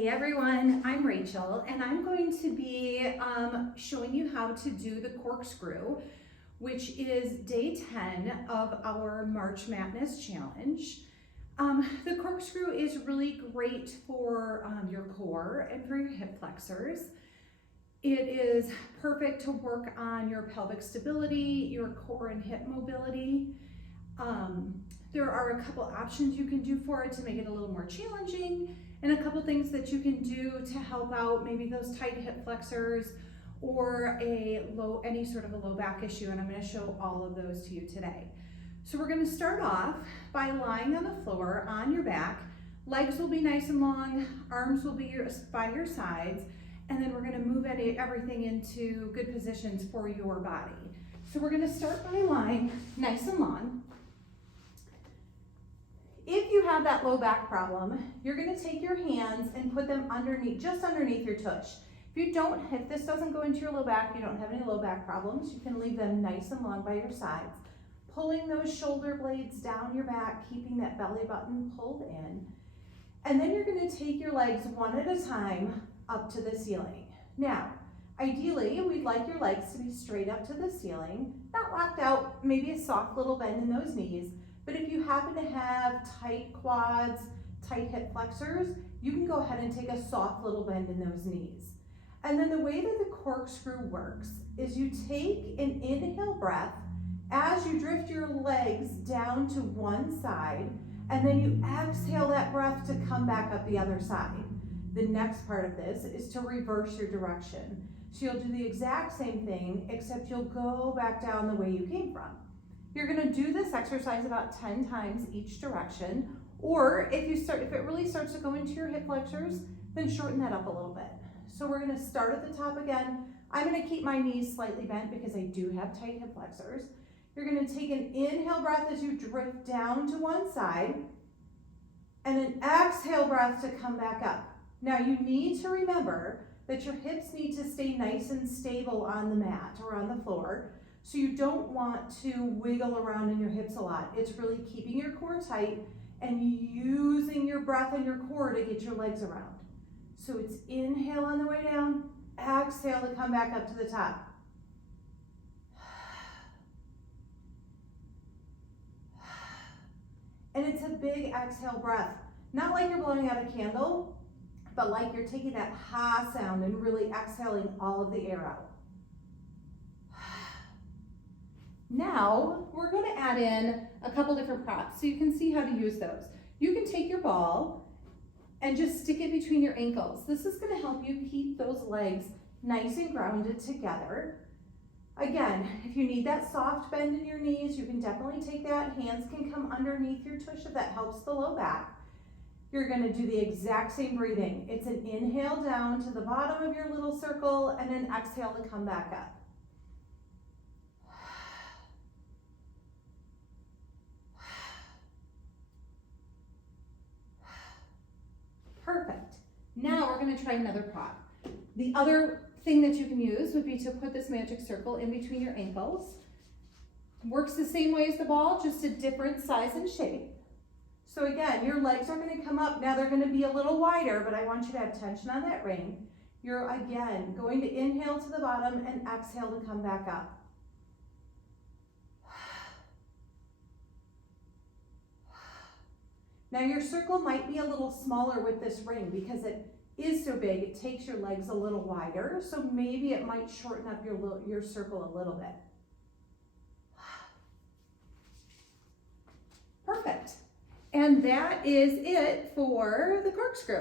Hey everyone, I'm Rachel and I'm going to be showing you how to do the corkscrew, which is day 10 of our March Madness challenge. The corkscrew is really great for your core and for your hip flexors. It is perfect to work on your pelvic stability, your core and hip mobility. There are a couple options you can do for it to make it a little more challenging, and a couple things that you can do to help out maybe those tight hip flexors or any sort of a low back issue, and I'm going to show all of those to you today. So we're going to start off by lying on the floor on your back. Legs will be nice and long, arms will be by your sides, and then we're going to move everything into good positions for your body. So we're going to start by lying nice and long. If you have that low back problem, you're going to take your hands and put them underneath, just underneath your tush. If this doesn't go into your low back, you don't have any low back problems, you can leave them nice and long by your sides. Pulling those shoulder blades down your back, keeping that belly button pulled in. And then you're going to take your legs one at a time up to the ceiling. Now, ideally, we'd like your legs to be straight up to the ceiling, not locked out, maybe a soft little bend in those knees. But if you happen to have tight quads, tight hip flexors, you can go ahead and take a soft little bend in those knees. And then the way that the corkscrew works is you take an inhale breath as you drift your legs down to one side, and then you exhale that breath to come back up the other side. The next part of this is to reverse your direction. So you'll do the exact same thing, except you'll go back down the way you came from. You're going to do this exercise about 10 times each direction, or if it really starts to go into your hip flexors, then shorten that up a little bit. So we're going to start at the top again. I'm going to keep my knees slightly bent because I do have tight hip flexors. You're going to take an inhale breath as you drift down to one side, and an exhale breath to come back up. Now you need to remember that your hips need to stay nice and stable on the mat or on the floor. So you don't want to wiggle around in your hips a lot. It's really keeping your core tight and using your breath and your core to get your legs around. So it's inhale on the way down, exhale to come back up to the top. And it's a big exhale breath. Not like you're blowing out a candle, but like you're taking that ha sound and really exhaling all of the air out. Now, we're going to add in a couple different props so you can see how to use those. You can take your ball and just stick it between your ankles. This is going to help you keep those legs nice and grounded together. Again, if you need that soft bend in your knees, you can definitely take that. Hands can come underneath your tush if that helps the low back. You're going to do the exact same breathing. It's an inhale down to the bottom of your little circle and an exhale to come back up. Perfect. Now we're going to try another prop. The other thing that you can use would be to put this magic circle in between your ankles. Works the same way as the ball, just a different size and shape. So again, your legs are going to come up. Now they're going to be a little wider, but I want you to have tension on that ring. You're again going to inhale to the bottom and exhale to come back up. Now your circle might be a little smaller with this ring because it is so big, it takes your legs a little wider, so maybe it might shorten up your circle a little bit. Perfect. And that is it for the corkscrew.